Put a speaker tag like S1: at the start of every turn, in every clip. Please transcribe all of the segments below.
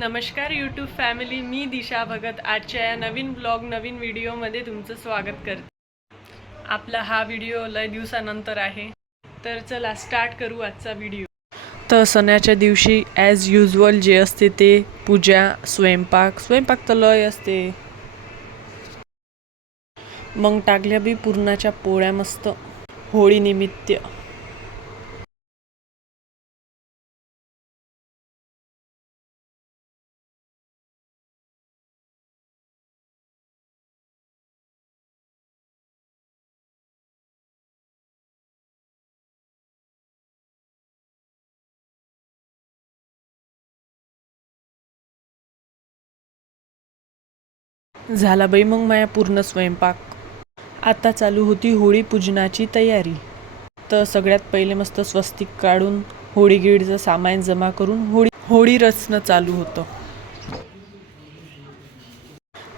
S1: नमस्कार YouTube family मी दिशा भगत. आजच्या या नवीन ब्लॉग नवीन व्हिडिओमध्ये तुमचं स्वागत करते. आपला हा व्हिडिओ लय दिवसानंतर आहे. तर चला स्टार्ट करू आजचा व्हिडिओ तर सणाच्या दिवशी ॲज युजल जे असते ते पूजा स्वयंपाक. स्वयंपाक तर लय असते. मग टाकल्या बी पुरणाच्या पोळ्या मस्त. होळीनिमित्त झाला बाई मग माया पूर्ण स्वयंपाक. आता चालू होती होळी पूजनाची तयारी. तर सगळ्यात पहिले मस्त स्वस्तिक काढून होळी गिळीचं सामान जमा करून होळी होळी रचणं चालू होतं.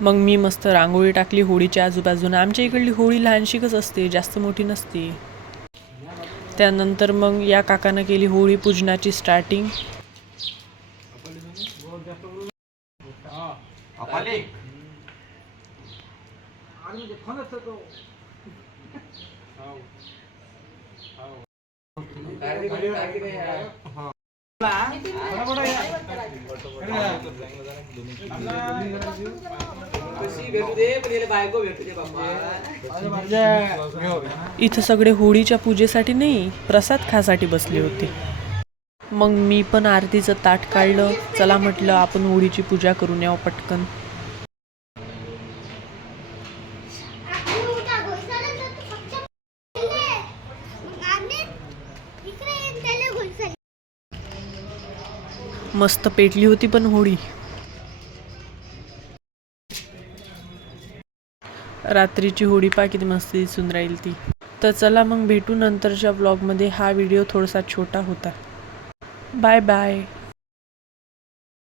S1: मग मी मस्त रांगोळी टाकली होळीच्या आजूबाजूनं. आमच्या इकडली होळी लहानशीकच असते जास्त मोठी नसते. त्यानंतर मग या काकानं केली होळी पूजनाची स्टार्टिंग.
S2: दे बाप्पा
S1: इथं सगळे होळीच्या पूजेसाठी नाही प्रसाद खासाठी बसले होते मग मी पण आरतीचं ताट काढलं चला म्हटलं आपण होळीची पूजा करून यावं पटकन मस्त पेटली होती पण होळी. रात्रीची होळी पा किती मस्त दिसून राहील ती. तर चला मग भेटू नंतरच्या ब्लॉगमध्ये हा व्हिडिओ थोडासा छोटा होता. Bye bye